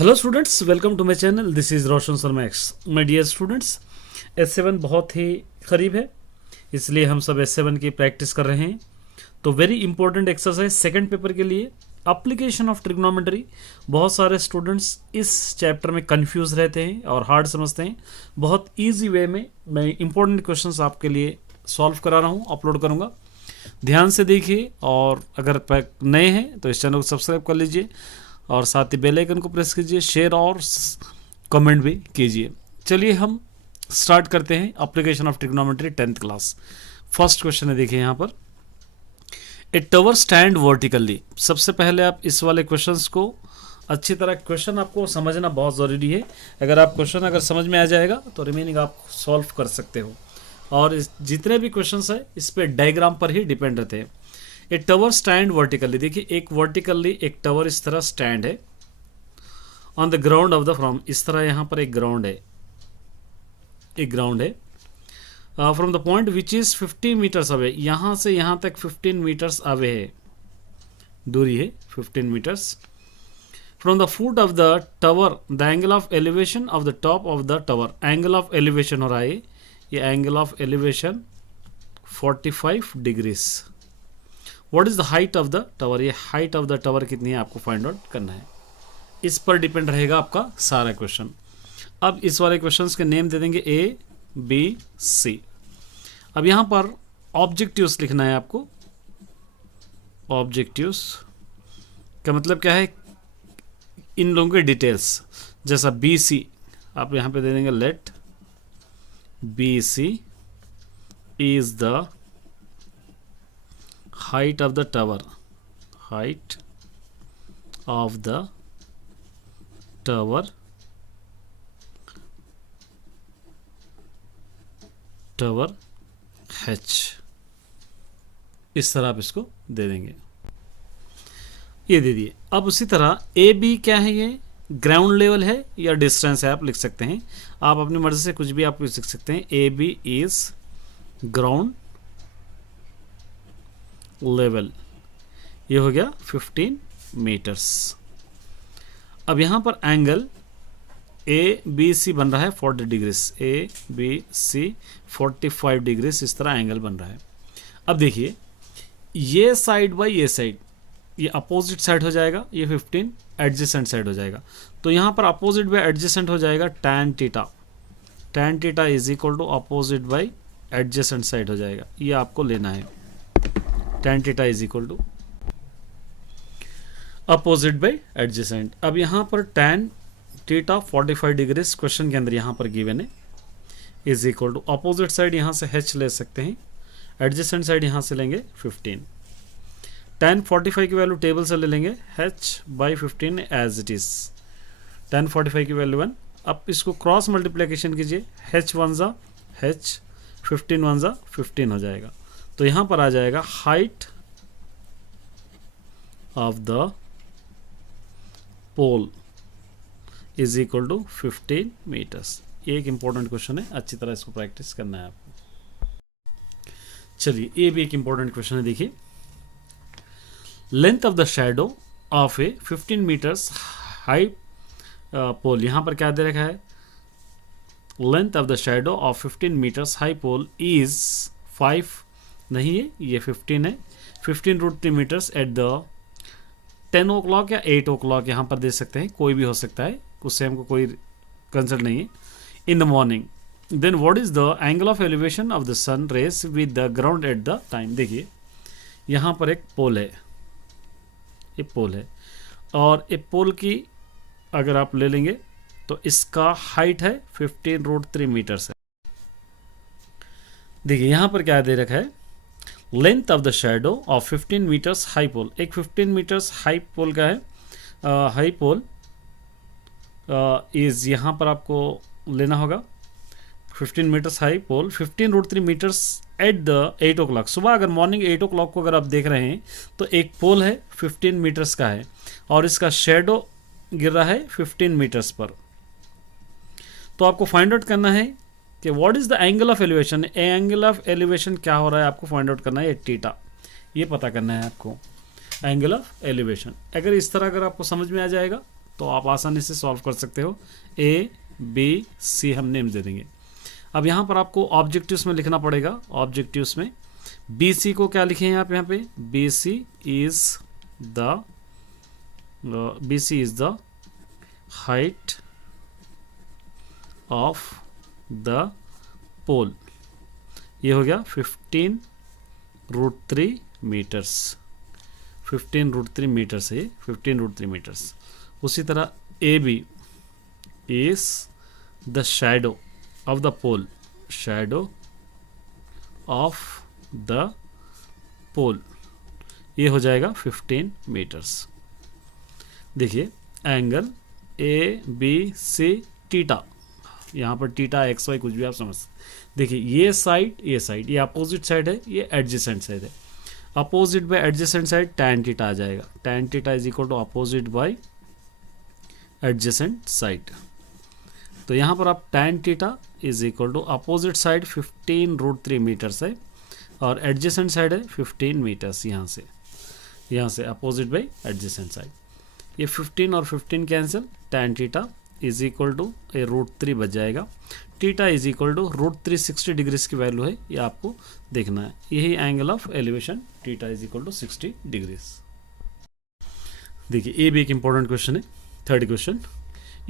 Hello students, welcome to my channel. This is Roshan Sharma X. My dear students, S7 बहुत ही करीब है, इसलिए हम सब S7 की प्रैक्टिस कर रहे हैं। तो very important exercise second paper के लिए एप्लीकेशन ऑफ ट्रिग्नोमेट्री। बहुत सारे स्टूडेंट्स इस चैप्टर में कंफ्यूज रहते हैं और हार्ड समझते हैं। बहुत ईजी वे में मैं इंपॉर्टेंट क्वेश्चंस आपके लिए सॉल्व करा रहा हूँ, अपलोड करूँगा। ध्यान से देखिए और अगर नए हैं तो इस चैनल को सब्सक्राइब कर लीजिए और साथ ही बेल आइकन को प्रेस कीजिए, शेयर और कमेंट भी कीजिए। चलिए हम स्टार्ट करते हैं application of trigonometry 10th class. First question है, देखिए यहाँ पर ए टावर स्टैंड वर्टिकली। सबसे पहले आप इस वाले क्वेश्चंस को अच्छी तरह, क्वेश्चन आपको समझना बहुत ज़रूरी है। अगर क्वेश्चन अगर समझ में आ जाएगा तो रिमेनिंग आप सॉल्व कर सकते हो। और जितने भी क्वेश्चंस है इस पे डायग्राम पर ही डिपेंड रहते हैं। ए टावर स्टैंड वर्टिकली, देखिए एक वर्टिकली एक टावर इस तरह स्टैंड है on the ground of the from. इस तरह यहाँ पर एक ग्राउंड है, from the point which is 15 metres away. यहाँ से यहाँ तक 15 मीटर्स अवे है, दूरी है 15 metres. From the foot of the tower the angle of elevation of the top of the tower. Angle of elevation हो रहा है, ये angle of elevation 45 degrees. What is the height of the tower, ये height of the tower कितनी है आपको find out करना है। इस पर डिपेंड रहेगा आपका सारा क्वेश्चन। अब इस वाले क्वेश्चंस के नेम दे देंगे A, B, C। अब यहाँ पर ऑब्जेक्टिव्स लिखना है आपको। ऑब्जेक्टिव्स का मतलब क्या है, इन लोगों के डिटेल्स। जैसा BC आप यहाँ पे दे देंगे, let BC is the height of the tower, height of the tower, tower H। इस तरह आप इसको दे देंगे, ये दे दिए। अब उसी तरह AB क्या है, ये ग्राउंड लेवल है या डिस्टेंस है, आप लिख सकते हैं। आप अपनी मर्जी से कुछ भी आप लिख सकते हैं। AB इज ग्राउंड लेवल, ये हो गया 15 मीटर्स। अब यहाँ पर एंगल ABC बन रहा है 40 डिग्रीज, ABC 45 डिग्रीज, इस तरह एंगल बन रहा है। अब देखिए ये साइड बाय ये साइड, ये अपोजिट साइड हो जाएगा, ये 15 एडजेसेंट साइड हो जाएगा। तो यहाँ पर अपोजिट बाय एडजेसेंट हो जाएगा tan theta. tan theta is equal to opposite by adjacent side हो जाएगा, ये आपको लेना है। tan theta is equal to opposite by adjacent. अब यहाँ पर tan थीटा 45 डिग्रीज क्वेश्चन के अंदर यहाँ पर गिवन है, is equal to opposite side यहाँ से h ले सकते हैं, एडजेसेंट साइड यहाँ से लेंगे 15। tan 45 की वैल्यू टेबल से ले लेंगे, h by 15 as it is. tan 45 की वैल्यू 1। अब इसको क्रॉस मल्टीप्लीकेशन कीजिए, h 1 जा h, 15 1 जा 15 हो जाएगा। तो यहां पर आ जाएगा height of the pole is equal to 15 metres. ये एक इंपॉर्टेंट क्वेश्चन है, अच्छी तरह इसको प्रैक्टिस करना है आपको। चलिए ये भी एक इंपॉर्टेंट क्वेश्चन है, देखिए length of the shadow of a 15 metres high pole. यहां पर क्या दे रखा है, length of the shadow of 15 metres high pole is 5 नहीं है, ये 15 है। 15√3 मीटर्स एट द 10 o'clock या 8 o'clock यहाँ पर दे सकते हैं, कोई भी हो सकता है, उससे हमको कोई कंसर्न नहीं है। In the morning then what is the angle of elevation of the sun rays with the ground at the time. देखिए यहाँ पर एक पोल है, ये पोल है, और एक पोल की अगर आप ले लेंगे तो इसका हाइट है 15√3 मीटर्स है। देखिए यहाँ पर क्या दे रखा है, length of the shadow of 15 metres high pole. एक 15 मीटर्स हाई पोल का है, हाई पोल इज यहाँ पर आपको लेना होगा 15 metres high pole, 15√3 metres at the 8 o'clock। सुबह अगर मॉर्निंग 8 o'clock को अगर आप देख रहे हैं तो एक पोल है 15 मीटर्स का है और इसका शैडो गिर रहा है 15 मीटर्स पर। तो आपको फाइंड आउट करना है कि what is the angle of elevation. Angle of elevation क्या हो रहा है आपको फाइंड आउट करना है, थीटा, ये पता करना है आपको। एंगल ऑफ एलिवेशन अगर इस तरह अगर आपको समझ में आ जाएगा तो आप आसानी से सॉल्व कर सकते हो। ए बी सी हम नेम दे देंगे। अब यहाँ पर आपको ऑब्जेक्टिव्स में लिखना पड़ेगा। ऑब्जेक्टिव्स में बी सी को क्या लिखे हैं आप यहाँ पे, B C is the height of the pole. ये हो गया 15√3 मीटर्स। 15√3 मीटर्स है ये, 15√3 मीटर्स। उसी तरह A B is the shadow of the pole, shadow of the pole, ये हो जाएगा 15 मीटर्स। देखिए angle A B C theta, यहाँ पर टीटा एक्स वाई कुछ भी आप समझ। देखिए ये साइड ये अपोजिट साइड है, ये एडजेसेंट साइड है। Opposite by adjacent side tan theta आ जाएगा। tan theta is equal to opposite by adjacent side. तो यहाँ पर आप tan theta is equal to opposite side 15√3 metres है और एडजेसेंट साइड है 15 मीटर्स। यहाँ से अपोजिट बाय एडजेसेंट साइड, ये 15 और 15 cancel, tan theta is equal to √3 बच जाएगा। Theta is equal to √360 degrees की वैल्यू है, ये आपको देखना है। यही angle of elevation, theta is equal to 60 degrees. देखिए ये भी एक इंपॉर्टेंट क्वेश्चन है। Third question,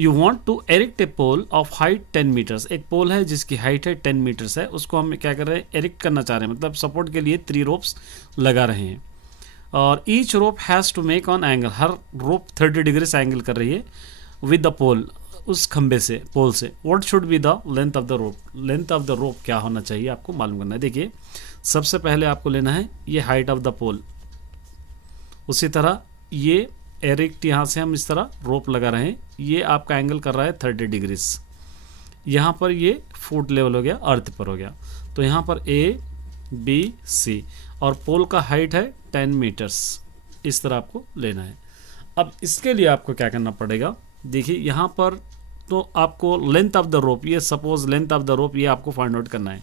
you want to erect a pole of height 10 metres. एक पोल है जिसकी हाइट है 10 मीटर्स है, उसको हम क्या कर रहे हैं, एरिक्ट करना चाह रहे हैं, मतलब सपोर्ट के लिए 3 रोप्स लगा रहे हैं और each rope has to make on angle, हर रोप 30 डिग्रीज एंगल कर रही है विद द पोल, उस खंबे से, पोल से। What should be the length of the rope, length of the रोप क्या होना चाहिए आपको मालूम करना है। देखिए सबसे पहले आपको लेना है ये हाइट ऑफ द पोल, उसी तरह ये एरिक्ट, यहाँ से हम इस तरह रोप लगा रहे हैं, ये आपका एंगल कर रहा है 30 डिग्रीज। यहाँ पर ये फुट लेवल हो गया, अर्थ पर हो गया। तो यहाँ पर ए बी सी और पोल का हाइट है 10 मीटर्स, इस तरह आपको लेना है। अब इसके लिए आपको क्या करना पड़ेगा, देखिए यहाँ पर तो आपको लेंथ ऑफ द रोप, ये suppose length of the rope ये आपको फाइंड आउट करना है।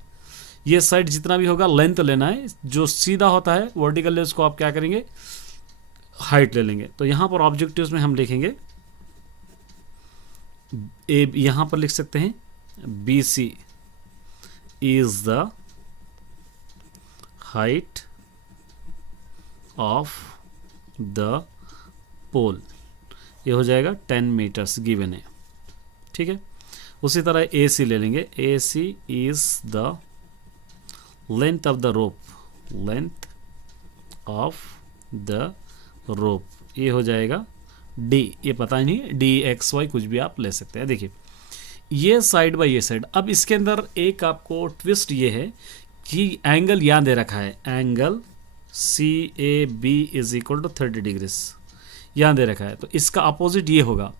ये साइड जितना भी होगा लेंथ लेना है, जो सीधा होता है वर्टिकल उसको आप क्या करेंगे, हाइट ले लेंगे। तो यहाँ पर ऑब्जेक्टिव्स में हम लिखेंगे ए, यहाँ पर लिख सकते हैं B C is the height of the pole, ये हो जाएगा 10 मीटर्स गिवन है, ठीक है। उसी तरह ए सी ले लेंगे, A C is the length of the rope, length of the rope, ये हो जाएगा डी, ये पता नहीं डी एक्स वाई कुछ भी आप ले सकते हैं। देखिए ये साइड बाय ये साइड। अब इसके अंदर एक आपको ट्विस्ट ये है कि एंगल यहाँ दे रखा है, angle C A B is equal to 30 degrees यहाँ दे रखा है। तो इसका अपोजिट ये होगा,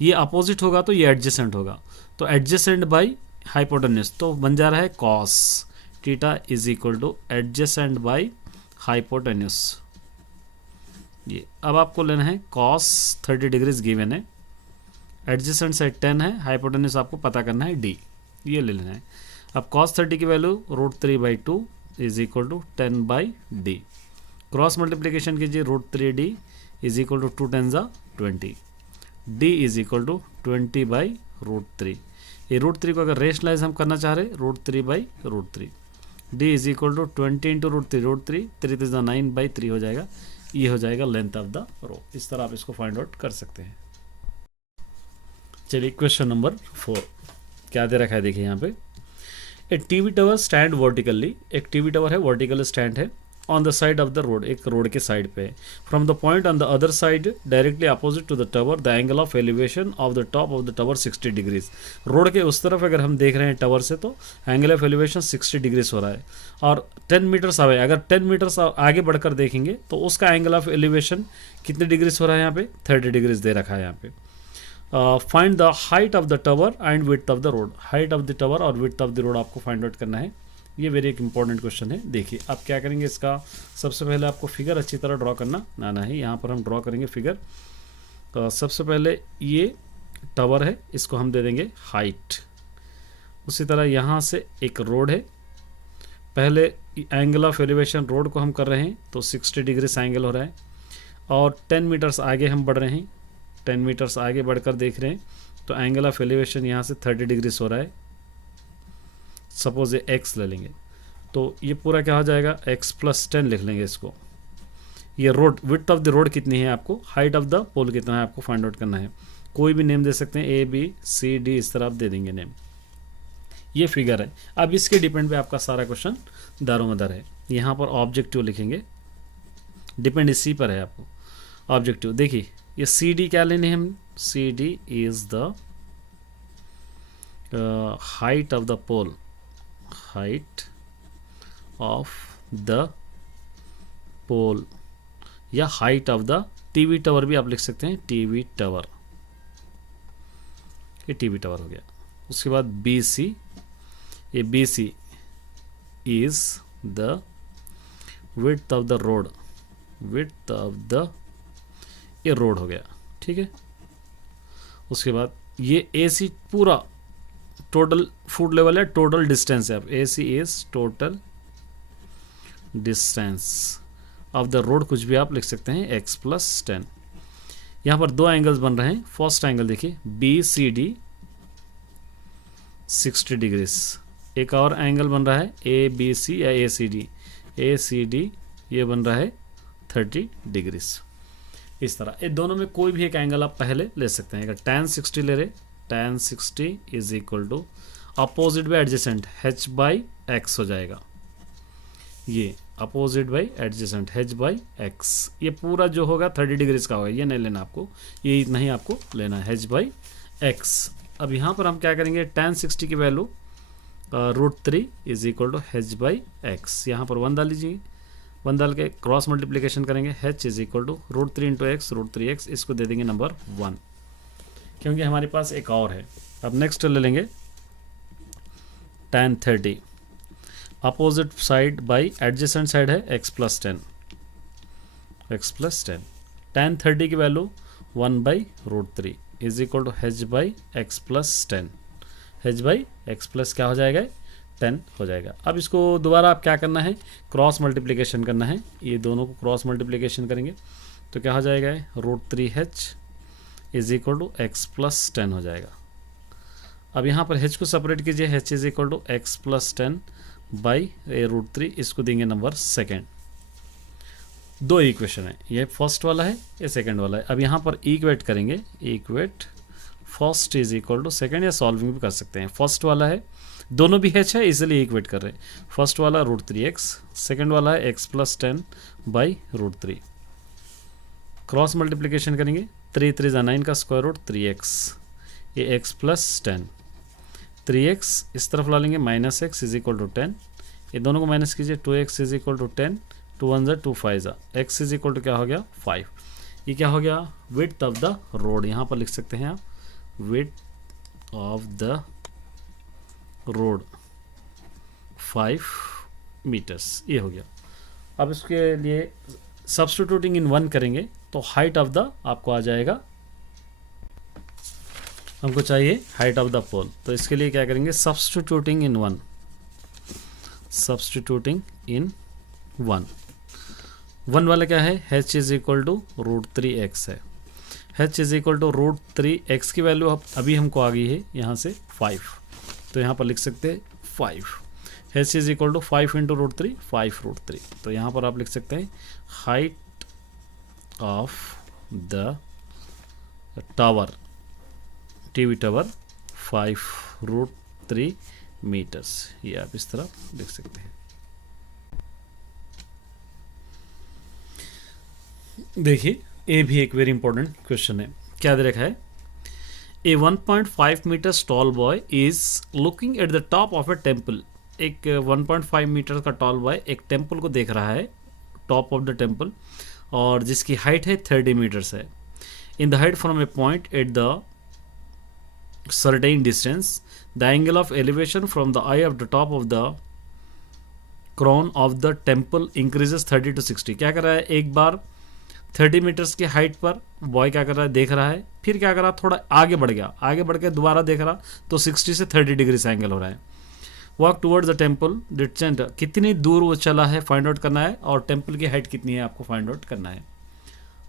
ये अपोजिट होगा तो ये एडजेसेंट होगा। तो एडजेसेंट बाय हाइपोटेन्यूज, तो बन जा रहा है cos theta is equal two adjacent by hypotenuse. ये अब आपको लेना है कॉस 30 डिग्रीज गिवन है, एडजेसेंट साइड 10 है, हाइपोटेन्यूज आपको पता करना है डी, ये ले लेना है। अब कॉस 30 की value √3/2 is equal to 10/d, cross multiplication कीजिए, √3d is equal to 2 10 20, d is equal to 20/√3। ये √3 को अगर रेशनलाइज हम करना चाह रहे, √3/√3, d is equal to 20 into √3, 3 is 9/3 हो जाएगा। ये हो जाएगा लेंथ ऑफ द रोप। इस तरह आप इसको फाइंड आउट कर सकते हैं। चलिए क्वेश्चन नंबर 4 क्या दे रखा है, देखिए यहाँ पे a TV tower stand vertically, एक टीवी टावर है, वर्टिकल स्टैंड है on the side of the road, एक रोड के साइड पे। From the point on the other side directly opposite to the tower, the angle of elevation of the top of the tower 60 degrees. Road के उस तरफ अगर हम देख रहे हैं टावर से, तो एंगल ऑफ एलिवेशन 60 डिग्रीज हो रहा है और 10 मीटर्स आवे। अगर 10 मीटर्स आगे बढ़कर देखेंगे तो उसका एंगल ऑफ एलिवेशन कितने डिग्रीज हो रहा है, यहाँ पे 30 डिग्रीज दे रखा है यहाँ पे। Find the height of the tower and width of the road, height of the tower और विड्थ ऑफ द रोड आपको फाइंड आउट करना है। ये वेरी एक इंपॉर्टेंट क्वेश्चन है। देखिए आप क्या करेंगे, इसका सबसे पहले आपको फिगर अच्छी तरह ड्रॉ करना आना है। यहाँ पर हम ड्रॉ करेंगे फिगर। सबसे पहले ये टावर है, इसको हम दे देंगे हाइट। उसी तरह यहाँ से एक रोड है, पहले एंगल ऑफ एलिवेशन रोड को हम कर रहे हैं तो 60 डिग्री एंगल हो रहा है और 10 मीटर्स आगे हम बढ़ रहे हैं 10 मीटर्स आगे बढ़कर देख रहे हैं तो एंगल ऑफ एलिवेशन यहाँ से 30 डिग्रीज हो रहा है। सपोज ये x ले लेंगे तो ये पूरा क्या हो जाएगा, x + 10 लिख लेंगे इसको। ये road width of the road कितनी है आपको, हाइट ऑफ द पोल कितना है आपको फाइंड आउट करना है। कोई भी नेम दे सकते हैं, A B C D इस तरह आप दे देंगे नेम। ये फिगर है। अब इसके डिपेंड पे आपका सारा क्वेश्चन दारोमदार है। यहाँ पर ऑब्जेक्टिव लिखेंगे, डिपेंड इसी पर है आपको। ऑब्जेक्टिव देखिए ये CD क्या लेने हैं हम, CD is the height of the pole, height of the pole या height of the TV tower भी आप लिख सकते हैं, टीवी टावर। ये टीवी टावर हो गया। उसके बाद BC, ये BC is the width of the road, width of the, ये रोड हो गया, ठीक है। उसके बाद ये AC पूरा टोटल फुट लेवल है, टोटल डिस्टेंस है। अब AC is total distance of the road, कुछ भी आप लिख सकते हैं, x + 10। यहाँ पर दो एंगल्स बन रहे हैं। फर्स्ट एंगल देखिए BCD 60 डिग्रीज, एक और एंगल बन रहा है ABC या ACD, ACD ये बन रहा है 30 डिग्रीज। इस तरह ये दोनों में कोई भी एक एंगल आप पहले ले सकते हैं। अगर tan 60 ले रहे, tan 60 is equal to opposite by adjacent h/x हो जाएगा। ये अपोजिट बाई एडजेसेंट h/x, ये पूरा जो होगा 30 डिग्रीज का होगा, ये नहीं लेना आपको, ये इतना ही आपको लेना है h/x। अब यहाँ पर हम क्या करेंगे, tan 60 की value √3 is equal to h/x। यहाँ पर 1 डाल लीजिए, 1 डाल के क्रॉस मल्टीप्लिकेशन करेंगे, h is equal to √3 × x, √3x, इसको दे देंगे नंबर 1, क्योंकि हमारे पास एक और है। अब नेक्स्ट ले लेंगे tan 30, opposite side by adjacent side है x + 10, x + 10। tan 30 की value 1/√3 is equal to h/x + 10, h/x+ क्या हो जाएगा, 10 हो जाएगा। अब इसको दोबारा आप क्या करना है, क्रॉस मल्टीप्लिकेशन करना है। ये दोनों को क्रॉस मल्टीप्लिकेशन करेंगे तो क्या हो जाएगा, √3h is equal to x + 10 हो जाएगा। अब यहाँ पर h को सेपरेट कीजिए, h is equal to x + 10 by √3, इसको देंगे नंबर सेकेंड। दो इक्वेशन है, ये फर्स्ट वाला है, ये सेकेंड वाला है। अब यहाँ पर इक्वेट करेंगे, equate first is equal to second, या सॉल्विंग भी कर सकते हैं। फर्स्ट वाला है, दोनों भी h है इसलिए इक्वेट कर रहे हैं। फर्स्ट वाला √3x, सेकेंड वाला है x + 10 बाई √3। क्रॉस मल्टीप्लिकेशन करेंगे, 3 3 9 का स्क्वायर रूट 3x, ये x + 10, 3x इस तरफ ला लेंगे, -x इज इक्वल टू 10, ये दोनों को माइनस कीजिए, 2x is equal to 10, 2 1 = 2 5 x is equal to क्या हो गया, 5। ये क्या हो गया, विड्थ ऑफ द रोड, यहाँ पर लिख सकते हैं आप width of the road 5 metres, ये हो गया। अब इसके लिए सब्स्टिट्यूटिंग इन 1 करेंगे तो हाइट ऑफ द आपको आ जाएगा, हमको चाहिए हाइट ऑफ द पोल, तो इसके लिए क्या करेंगे, सब्स्टिट्यूटिंग इन 1, सब्स्टिट्यूटिंग इन 1 वाला क्या है, h is equal to √3x है। h is equal to √3x की वैल्यू अभी हमको आ गई है यहाँ से 5, तो यहाँ पर लिख सकते हैं 5। h इज इक्वल टू 5 × √3, 5√3, तो यहाँ पर आप लिख सकते हैं height of the tower, TV tower 5√3 metres, ये आप इस तरह लिख सकते हैं। देखिए ये भी एक वेरी इंपॉर्टेंट क्वेश्चन है। क्या दे रखा है, a 1.5 metres tall boy is looking at the top of a temple. एक 1.5 मीटर का टॉल बॉय एक टेम्पल को देख रहा है, टॉप ऑफ द टेम्पल, और जिसकी हाइट है 30 मीटर्स है। In the height from A point at the certain distance, the angle of elevation from the eye of the top of the crown of the temple increases 30 to 60। क्या कर रहा है, एक बार 30 metres की height पर boy क्या कर रहा है, देख रहा है, फिर क्या कर रहा, थोड़ा आगे बढ़ गया, आगे बढ़ के दोबारा देख रहा, तो 60 से 30 डिग्री से एंगल हो रहा है। Walk towards the temple, distance कितनी दूर वो चला है फाइंड आउट करना है, और टेम्पल की हाइट कितनी है आपको फाइंड आउट करना है।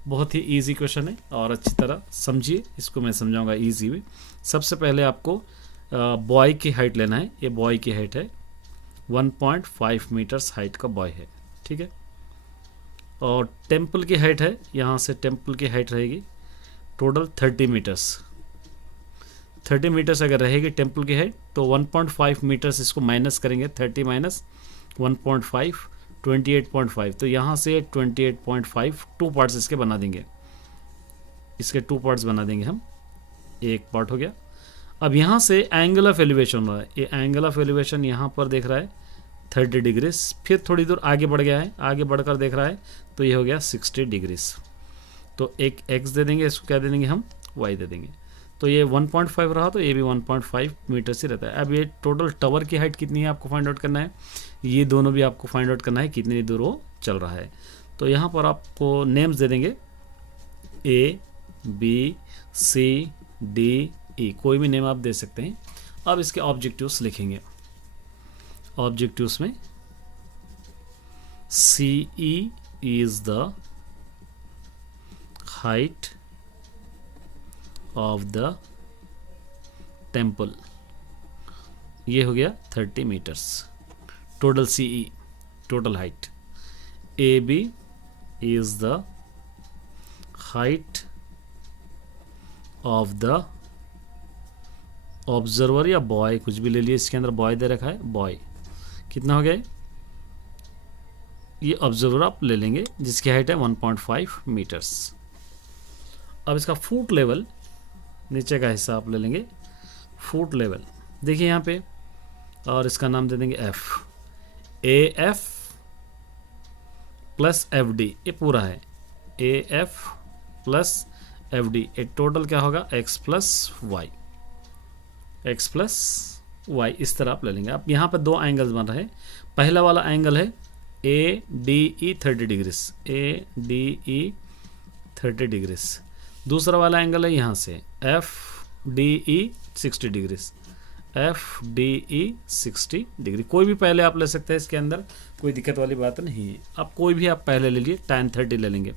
बहुत ही इजी क्वेश्चन है और अच्छी तरह समझिए इसको, मैं समझाऊंगा इजी में। सबसे पहले आपको बॉय की हाइट लेना है। ये बॉय की हाइट है, 1.5 मीटर्स हाइट का बॉय है, ठीक है। और टेम्पल की हाइट है, यहाँ से टेम्पल की हाइट रहेगी टोटल 30 मीटर्स। 30 मीटर्स अगर रहेगी टेम्पल की हाइट तो 1.5 मीटर्स इसको माइनस करेंगे, 30 माइनस 1.5 28.5, तो यहाँ से 28.5 टू पार्ट्स इसके बना देंगे, इसके टू पार्ट्स बना देंगे हम, एक पार्ट हो गया। अब यहाँ से एंगल ऑफ एलिवेशन हो रहा है, ये एंगल ऑफ एलिवेशन यहाँ पर देख रहा है 30 डिग्रीज, फिर थोड़ी दूर आगे बढ़ गया है, आगे बढ़कर देख रहा है तो ये हो गया 60 डिग्रीज। तो एक x दे देंगे, इसको क्या दे देंगे हम, y दे देंगे। तो ये 1.5 रहा तो ये भी 1.5 मीटर से रहता है। अब ये टोटल टावर की हाइट कितनी है आपको फाइंड आउट करना है, ये दोनों भी आपको फाइंड आउट करना है कितनी दूर वो चल रहा है। तो यहाँ पर आपको नेम्स दे देंगे A B C D E, कोई भी नेम आप दे सकते हैं। अब इसके ऑब्जेक्टिव्स लिखेंगे। ऑब्जेक्टिव्स में CE is the height of the temple, ये हो गया 30 metres total CE, total height. AB is the height of the observer या बॉय, कुछ भी ले लिए, इसके अंदर बॉय दे रखा है, बॉय कितना हो गया, ये ऑब्जर्वर आप ले लेंगे जिसकी हाइट है 1.5 मीटर्स। अब इसका फुट लेवल, नीचे का हिस्सा आप ले लेंगे, फुट लेवल देखिए यहाँ पे, और इसका नाम दे देंगे F, AF प्लस FD, ये पूरा है AF प्लस FD, ये टोटल क्या होगा x plus y, x plus y, इस तरह आप ले लेंगे। अब यहाँ पर दो एंगल्स बन रहे हैं। पहला वाला एंगल है ADE 30 डिग्रीज, ADE 30 डिग्रीज। दूसरा वाला एंगल है यहाँ से FDE 60 डिग्रीज, FDE 60 डिग्री। कोई भी पहले आप ले सकते हैं, इसके अंदर कोई दिक्कत वाली बात नहीं है। अब कोई भी आप पहले ले लिए, tan 30 ले लेंगे,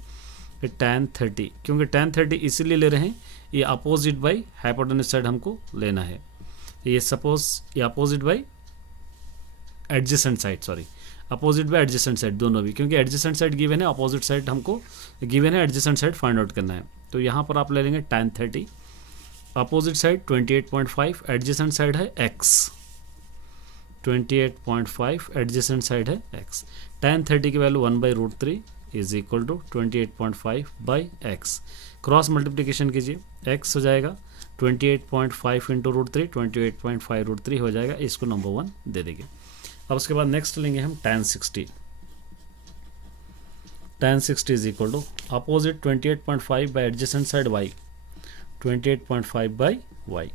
ये tan 30, क्योंकि tan 30 इसीलिए ले रहे हैं, ये अपोजिट बाई हाइपोटेन्यूज साइड हमको लेना है। ये सपोज ये opposite by adjacent side, sorry opposite by adjacent side, दोनों भी, क्योंकि एडजेसेंट साइड गिवन है, अपोजिट साइड हमको गिवन है, एडजेसेंट साइड फाइंड आउट करना है। तो यहाँ पर आप ले लेंगे tan 30, opposite side 28.5, adjacent side है x, 28.5 एडजेसेंट साइड है x। tan 30 की value 1/√3 is equal to 28.5 by x. Cross multiplication कीजिए, x हो जाएगा 28.5 इंटू √3, 28.5 √3 हो जाएगा, इसको नंबर 1 दे देंगे। अब उसके बाद नेक्स्ट लेंगे हम tan 60, tan 60 is equal to opposite 28.5 by adjacent side y, 28.5 by y।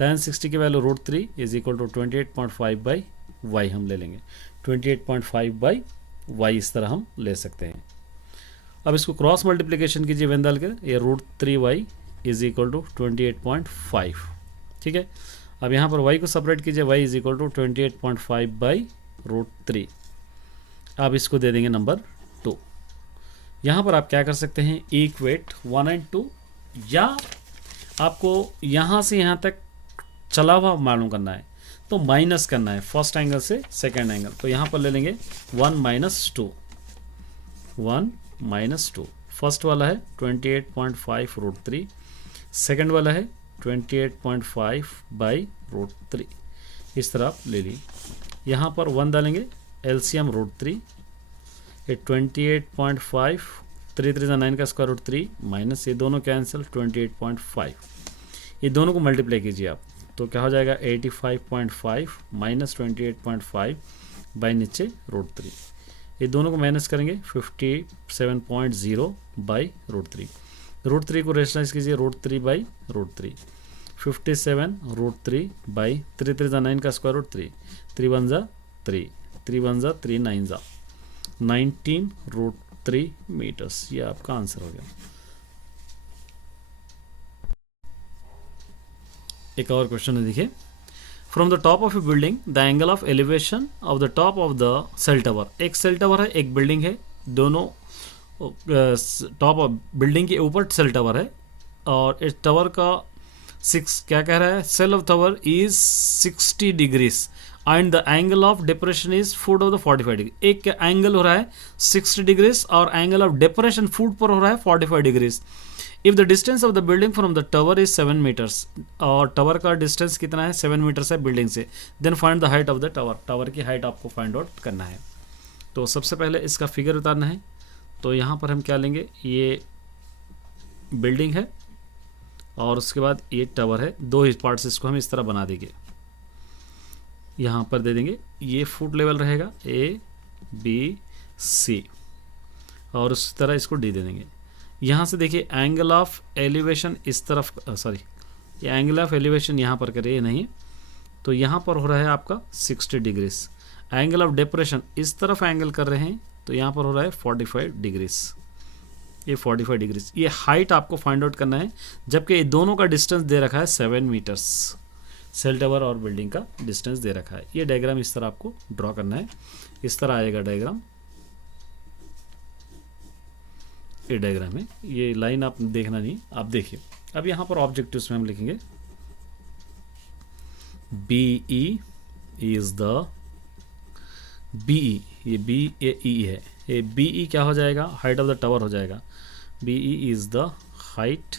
tan 60 की value √3 is equal to 28.5 by y हम ले लेंगे, 28.5 बाई y इस तरह हम ले सकते हैं। अब इसको क्रॉस मल्टीप्लिकेशन कीजिए वेन डाल कर, ये √3y इज इक्वल टू 28.5, ठीक है। अब यहाँ पर y को सेपरेट कीजिए, y is equal to 28.5 by √3। अब इसको दे देंगे नंबर 2। यहाँ पर आप क्या कर सकते हैं, इक्वेट 1 और 2, या आपको यहाँ से यहाँ तक चला हुआ मालूम करना है तो माइनस करना है फर्स्ट एंगल से सेकेंड एंगल। तो यहाँ पर ले लेंगे 1 माइनस 2, 1 माइनस 2। फर्स्ट वाला है 28.5 √3, सेकेंड वाला है 28.5 बाई √3, इस तरह आप ले ली। यहाँ पर 1 डालेंगे, एलसीएम √3, ये 28.5, 3 3 9 का स्क्वायर रूट 3 माइनस ये दोनों कैंसिल 28.5, ये दोनों को मल्टीप्लाई कीजिए आप तो क्या हो जाएगा 85.5 माइनस 28.5 बाई नीचे √3, ये दोनों को माइनस करेंगे 57.0 बाई √3, √3 को रेशनलाइज कीजिए √3 बाई √3, 57 √3 बाई 3 3 9 का स्क्वायर रूट 3, 3 1 जा 3, 3 1 जा 3 9 जा 19 √3 मीटर्स, ये आपका आंसर हो गया। एक और क्वेश्चन है, देखिए, from the top of a building the angle of elevation of the top of the cell tower. एक सेल टावर है, एक बिल्डिंग है, दोनों टॉप बिल्डिंग के ऊपर सेल टावर है, और इस टावर का क्या कह रहा है, cell of tower is 60 degrees and the angle of depression is foot of the 45 degree. एक एंगल हो रहा है 60 डिग्रीज और एंगल ऑफ डिप्रेशन फुट पर हो रहा है 45 degrees. If the distance of the building from the tower is 7 metres, और टावर का डिस्टेंस कितना है, 7 मीटर्स है बिल्डिंग से, then find the height of the tower. Tower की हाइट आपको फाइंड आउट करना है। तो सबसे पहले इसका फिगर उतारना है। तो यहाँ पर हम क्या लेंगे, ये बिल्डिंग है और उसके बाद ये टावर है, दो ही पार्ट्स, इसको हम इस तरह बना देंगे। यहाँ पर दे देंगे, ये फुट लेवल रहेगा ABC, और उस तरह इसको D दे देंगे। यहाँ से देखिए एंगल ऑफ एलिवेशन इस तरफ, सॉरी ये एंगल ऑफ एलिवेशन यहाँ पर करिए नहीं, तो यहाँ पर हो रहा है आपका 60 डिग्रीज। एंगल ऑफ डिप्रेशन इस तरफ एंगल कर रहे हैं, तो यहाँ पर हो रहा है 45 डिग्रीज, ये 45 डिग्रीज। ये हाइट आपको फाइंड आउट करना है, जबकि ये दोनों का डिस्टेंस दे रखा है 7 मीटर्स, सेल टावर और बिल्डिंग का डिस्टेंस दे रखा है। ये डायग्राम इस तरह आपको ड्रॉ करना है, इस तरह आएगा डायग्राम। ये डायग्राम है, ये लाइन आप देखना नहीं, आप देखिए। अब यहाँ पर ऑब्जेक्टिव्स में हम लिखेंगे BE इज द BE, ये BAE है, ये BE क्या हो जाएगा, हाइट ऑफ द टावर हो जाएगा। BE is the height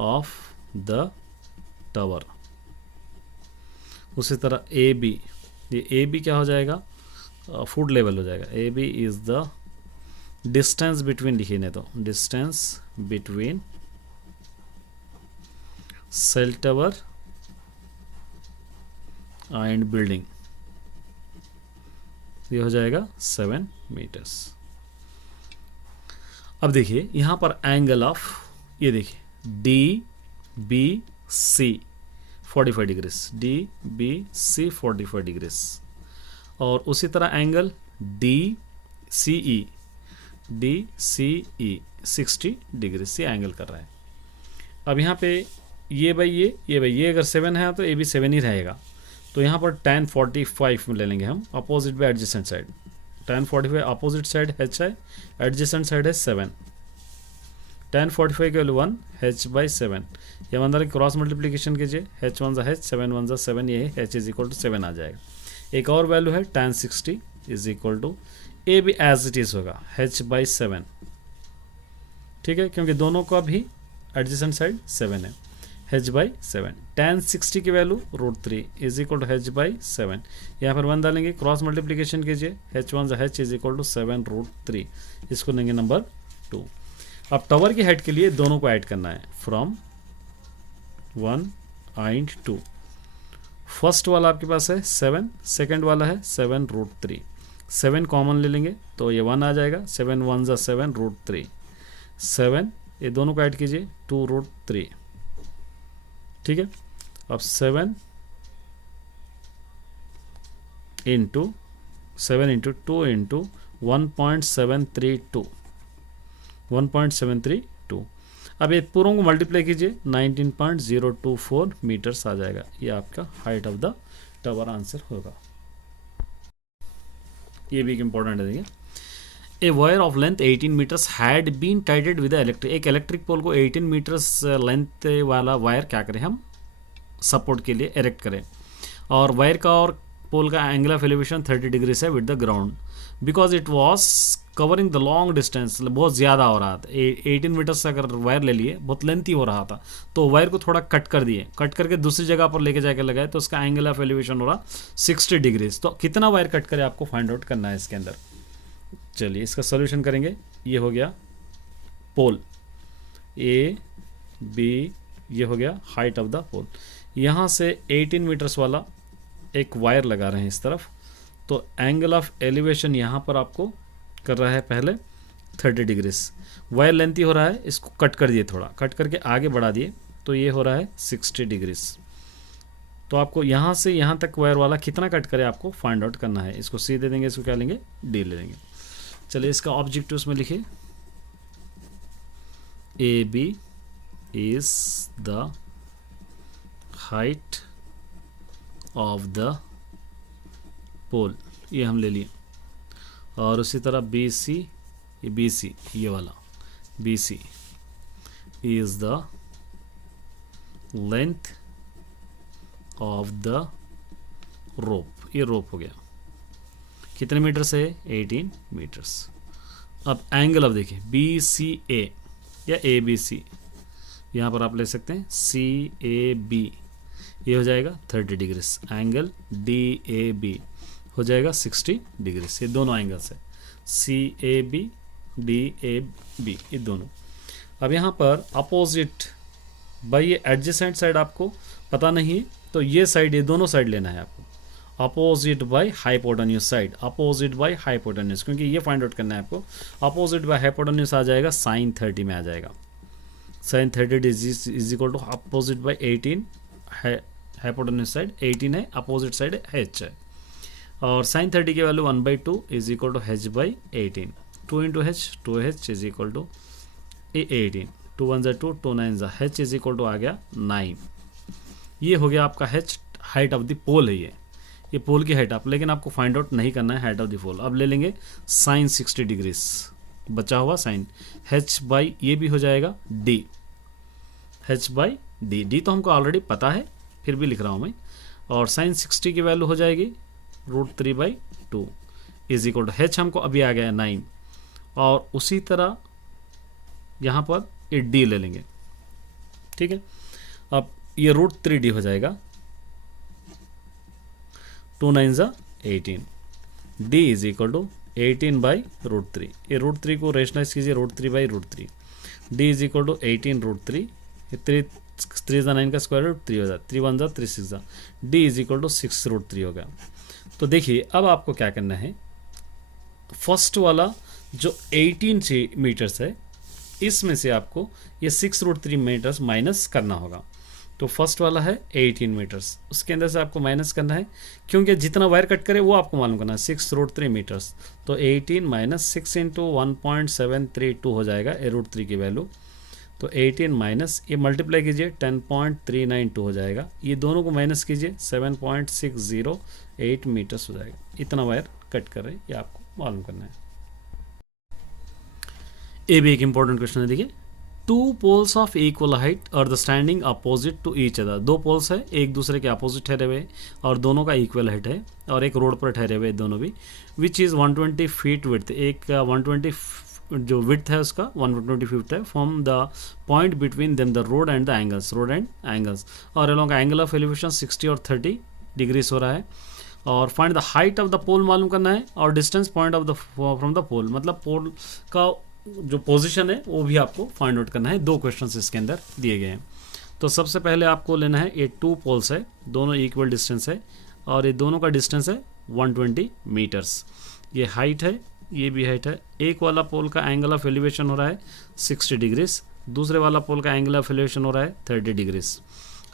of the tower. उसी तरह AB, ये AB क्या हो जाएगा, फुट लेवल हो जाएगा। AB is the distance between, लिखिए नहीं तो distance between cell tower and building, ये हो जाएगा 7 मीटर्स। अब देखिए यहां पर एंगल ऑफ, ये देखिए DBC 45 डिग्रीज, DBC 45 डिग्रीज, और उसी तरह एंगल DCE 60 डिग्री से एंगल कर रहा है। अब यहाँ पे ये भाई ये अगर 7 है तो ये भी 7 ही रहेगा। तो यहाँ पर tan 45 में ले लेंगे हम, opposite by adjacent side. tan 45 opposite side h है, एडजेसेंट साइड है 7। tan 45 की वैल्यू 1 h/7, ये अंदर क्रॉस मल्टीप्लीकेशन कीजिए, h1 जा h, 7 1 जा 7, ये h इज इक्वल टू 7 आ जाएगा। एक और वैल्यू है tan 60 इज इक्वल टू, ए भी एज इट इज होगा h/7, ठीक है, क्योंकि दोनों का भी एडजेसेंट साइड 7 है, h/7। tan 60 की value √3 is equal to h/7, यहाँ पर 1 डालेंगे, क्रॉस मल्टीप्लीकेशन कीजिए, h1 जा h इज इक्वल टू 7√3, इसको लेंगे नंबर 2। अब टावर की हाइट के लिए दोनों को ऐड करना है, फ्रॉम 1 एंड 2। फर्स्ट वाला आपके पास है 7, सेकेंड वाला है 7√3, 7 कॉमन ले लेंगे तो ये 1 आ जाएगा, 7 1 जा 7√3, 7 ये दोनों को ऐड कीजिए 2√3, ठीक है। अब 7 इंटू 2 इंटू 1.732, 1.732। अब ये पूरों को मल्टीप्लाई कीजिए, 19.024 मीटर्स आ जाएगा। ये आपका height of the tower answer होगा। ये भी एक इंपॉर्टेंट है, देखिए। A wire of length 18 meters had been tighted with electric, एक इलेक्ट्रिक पोल को 18 मीटर्स लेंथ वाला वायर क्या करें हम, सपोर्ट के लिए इरेक्ट करें, और वायर का और पोल का एंगल ऑफ एलिवेशन 30 डिग्री है with the ground, because it was covering the long distance, बहुत ज़्यादा हो रहा था। 18 मीटर से अगर वायर ले लिए, बहुत लेंथी हो रहा था, तो वायर को थोड़ा कट कर दिए, कट करके दूसरी जगह पर लेके जाके लगाए, तो उसका एंगल ऑफ एलिवेशन हो रहा 60 डिग्रीज। तो कितना वायर कट करे आपको फाइंड आउट करना है इसके अंदर। चलिए इसका सोल्यूशन करेंगे। ये हो गया पोल A B, ये हो गया हाइट ऑफ द पोल। यहाँ से 18 मीटर्स वाला एक वायर लगा रहे हैं इस तरफ, तो एंगल ऑफ एलिवेशन यहाँ पर आपको कर रहा है पहले 30 डिग्रीज। वायर लेंथी हो रहा है, इसको कट कर दिए, थोड़ा कट करके आगे बढ़ा दिए, तो ये हो रहा है 60 डिग्रीज। तो आपको यहाँ से यहाँ तक वायर वाला कितना कट करे आपको फाइंड आउट करना है। इसको C दे देंगे, इसको क्या लेंगे, D ले लेंगे। चलिए इसका ऑब्जेक्टिव उसमें लिखिए, AB is the height of the pole, ये हम ले लिए, और उसी तरह BC ये बी सी, ये वाला B C is the length of the rope. ये रोप हो गया, कितने मीटर से है? 18 मीटर्स। अब एंगल अब देखिए बी सी ए या ए बी सी, यहाँ पर आप ले सकते हैं सी ए बी, ये हो जाएगा 30 degrees. Angle D A B हो जाएगा 60 डिग्रीज। ये दोनों एंगल्स है, C A B D A B, ये दोनों। अब यहाँ पर अपोजिट बाई ये एडजेसेंट साइड आपको पता नहीं है, तो ये साइड, ये दोनों साइड लेना है आपको। Opposite by hypotenuse side, opposite by hypotenuse, क्योंकि ये फाइंड आउट करना है आपको। अपोजिट बाई हाइपोटेन्यूज आ जाएगा साइन 30 में आ जाएगा। Sine 30 is equal to opposite by 18 है, हाइपोटेन्यूज साइड 18 है, अपोजिट साइड h है। और साइन 30 की value 1/2 is equal to h by 18। 2 into h, 2h is equal to 18, 2 1 ज़ा 2, 2 9 ज़ा, h इज इक्वल टू आ गया 9। ये हो गया आपका h, height of the pole है ये पोल की हाइट आप, लेकिन आपको फाइंड आउट नहीं करना है हाइट ऑफ द पोल। अब ले लेंगे साइन 60 डिग्रीज, बचा हुआ साइन h बाई, ये भी हो जाएगा d, h by d। d तो हमको ऑलरेडी पता है, फिर भी लिख रहा हूँ मैं। और साइन 60 की वैल्यू हो जाएगी √3/2 इज इक्वल टू h हमको अभी आ गया 9, और उसी तरह यहाँ पर ये d ले लेंगे, ठीक है। अब ये √3d हो जाएगा, 2 9 ज़ा 18, d इज इक्वल टू 18/√3। ये √3 को रेशनलाइज कीजिए, √3/√3, d इज इक्वल टू 18√3, 3 ज़ा 9 का स्क्वायर रूट 3 हो जाता, 3 1 ज़ा 3 6 ज़ा, d इज इक्वल टू 6√3 हो गया। तो देखिए अब आपको क्या करना है, फर्स्ट वाला जो 18 मीटर्स है, इसमें से आपको ये 6√3 मीटर्स माइनस करना होगा। तो फर्स्ट वाला है 18 मीटर्स, उसके अंदर से आपको माइनस करना है, क्योंकि जितना वायर कट करे वो आपको मालूम करना है, 6√3 मीटर्स। तो 18 माइनस 6 इंटू 1.732 हो जाएगा ए √3 की वैल्यू। तो 18 माइनस ये मल्टीप्लाई कीजिए 10.392 हो जाएगा, ये दोनों को माइनस कीजिए 7.608 मीटर्स हो जाएगा। इतना वायर कट कर रहे हैं, ये आपको मालूम करना है। ये भी एक इंपॉर्टेंट क्वेश्चन है, देखिए 2 पोल्स ऑफ इक्वल हाइट और the standing opposite to each other. 2 poles है, एक दूसरे के अपोजिट ठहरे हुए और दोनों का इक्वल हाइट है, और एक रोड पर ठहरे हुए दोनों भी, विच इज़ 120 फीट विड्थ। एक 120 जो विड्थ है उसका 120 फीट है, from the point between them the road and the angles, road and angles. और अलॉन्ग एंगल ऑफ एलिवेशन 60 और 30 डिग्रीज हो रहा है। और find the height of the pole मालूम करना है, और distance point of the from the pole, मतलब पोल का जो पोजीशन है वो भी आपको फाइंड आउट करना है। 2 क्वेश्चंस इसके अंदर दिए गए हैं। तो सबसे पहले आपको लेना है, ये 2 पोल्स है, दोनों इक्वल डिस्टेंस है, और ये दोनों का डिस्टेंस है 120 मीटर्स। ये हाइट है, ये भी हाइट है। एक वाला पोल का एंगल ऑफ एलिवेशन हो रहा है 60 डिग्रीज, दूसरे वाला पोल का एंगल ऑफ एलिवेशन हो रहा है 30 डिग्रीज।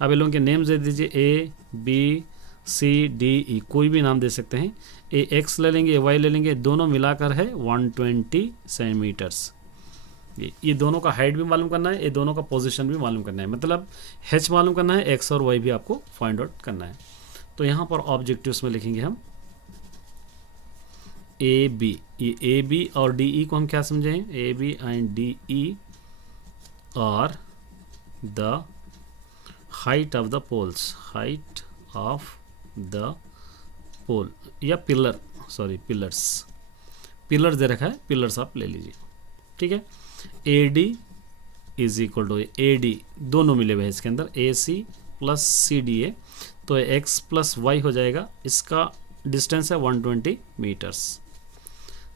अब इन लोगों के नेम्स दे दीजिए, ए बी सी डी ई, कोई भी नाम दे सकते हैं। ए एक्स ले लेंगे, ए वाई ले लेंगे, दोनों मिलाकर है 120 सेंटीमीटर्स। ये दोनों का हाइट भी मालूम करना है, ये दोनों का पोजीशन भी मालूम करना है, मतलब h मालूम करना है, x और y भी आपको फाइंड आउट करना है। तो यहाँ पर ऑब्जेक्टिव्स में लिखेंगे हम ए बी, ये ए बी और डी ई को हम क्या समझें, A B and D E और the height of the poles, height of the pole या पिलर, सॉरी पिलर्स, पिलर्स दे रखा है, पिलर्स आप ले लीजिए, ठीक है। A D is equal to A D, दोनों मिले हुए हैं इसके अंदर, ए C plus C D A, तो एक्स प्लस वाई हो जाएगा, इसका डिस्टेंस है 120 मीटर्स।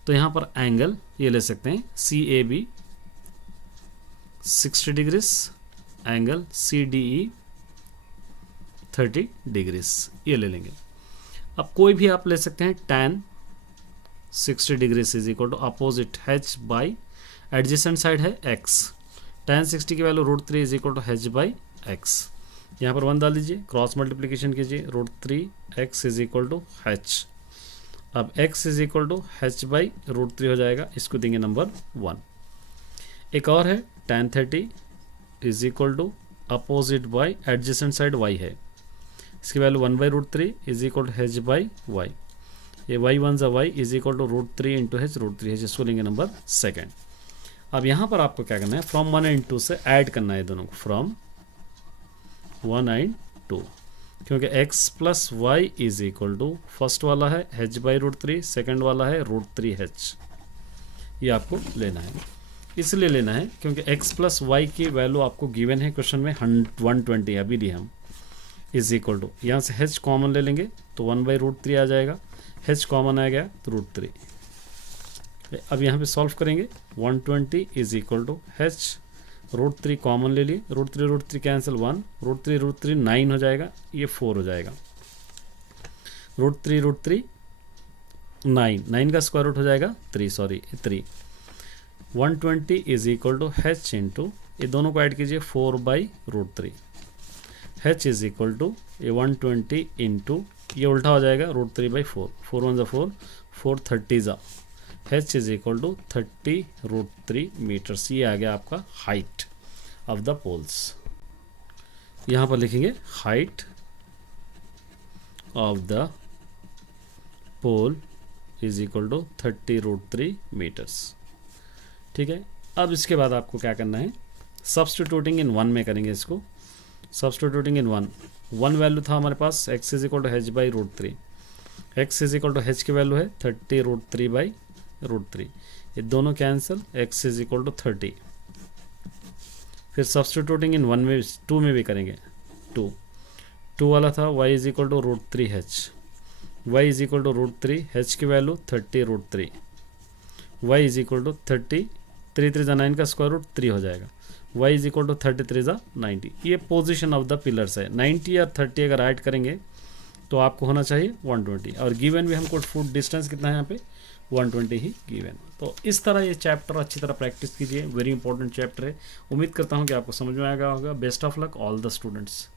तो यहाँ पर एंगल ये ले सकते हैं, C A B 60 degrees, angle C D E 30 degrees, ये ले लेंगे। अब कोई भी आप ले सकते हैं, tan 60 degrees is equal to opposite h by adjacent side है x, tan 60 की value √3 is equal to h by x। यहाँ पर 1 डाल दीजिए, क्रॉस मल्टीप्लीकेशन कीजिए, √3x is equal to h। अब x is equal to h by √3 हो जाएगा, इसको देंगे नंबर 1। एक और है tan 30 is equal to opposite by adjacent side y है, इसकी value 1/√3 is equal to h by y। ये y वन ज़ा y is equal to √3 into h, √3h, इसको लेंगे नंबर सेकेंड। अब यहाँ पर आपको क्या करना है, फ्रॉम 1 एंड 2 से ऐड करना है दोनों को, फ्रॉम 1 एंड 2, क्योंकि x plus y is equal to first वाला है h बाई √3, सेकेंड वाला है √3h। ये आपको लेना है, इसलिए लेना है क्योंकि x प्लस वाई की वैल्यू आपको गिवन है क्वेश्चन में 120, अभी लिए हम, इज इक्वल टू, यहाँ से h कॉमन ले लेंगे तो 1 बाई √3 आ जाएगा, h कॉमन आ गया तो √3। अब यहाँ पे सॉल्व करेंगे, 120 is equal to h, √3 common ले लिए, √3 कैंसिल 1, √3 9 हो जाएगा, ये 4 हो जाएगा, √3 9 का स्क्वायर रूट हो जाएगा 3। 120 is equal to h into, ये दोनों को ऐड कीजिए 4 by √3, h is equal to ये 120 इंटू, ये उल्टा हो जाएगा √3 बाई 4, 4 1 ज़ा 4, 4 30 ज़ा, h is equal to 30 √3 metres. ये आ गया आपका हाइट ऑफ द पोल्स। यहाँ पर लिखेंगे height of the pole is equal to 30 √3 metres. ठीक है, अब इसके बाद आपको क्या करना है, सब्स्टिट्यूटिंग इन 1 में करेंगे इसको। सब्स्टिट्यूटिंग इन 1 वैल्यू था हमारे पास x is equal to h by √3, x is equal to h की वैल्यू है 30 √3 बाई √3, ये दोनों cancel, x is equal to 30। फिर सब्स्टिट्यूटिंग इन 1 में 2 में भी करेंगे, 2 वाला था y is equal to √3h, y is equal to √3, h की value 30 √3, y is equal to 30, 3 3 9 का स्क्वायर रूट 3 हो जाएगा, y इज इक्वल टू 33 90। ये पोजीशन ऑफ द पिलर्स है, 90 और 30 अगर ऐड करेंगे तो आपको होना चाहिए 120, और गिवन भी हमको फुट डिस्टेंस कितना है यहाँ पे 120 ही गिवन। तो इस तरह ये चैप्टर अच्छी तरह प्रैक्टिस कीजिए, वेरी इंपॉर्टेंट चैप्टर है। उम्मीद करता हूँ कि आपको समझ में आएगा होगा। Best of luck all the students.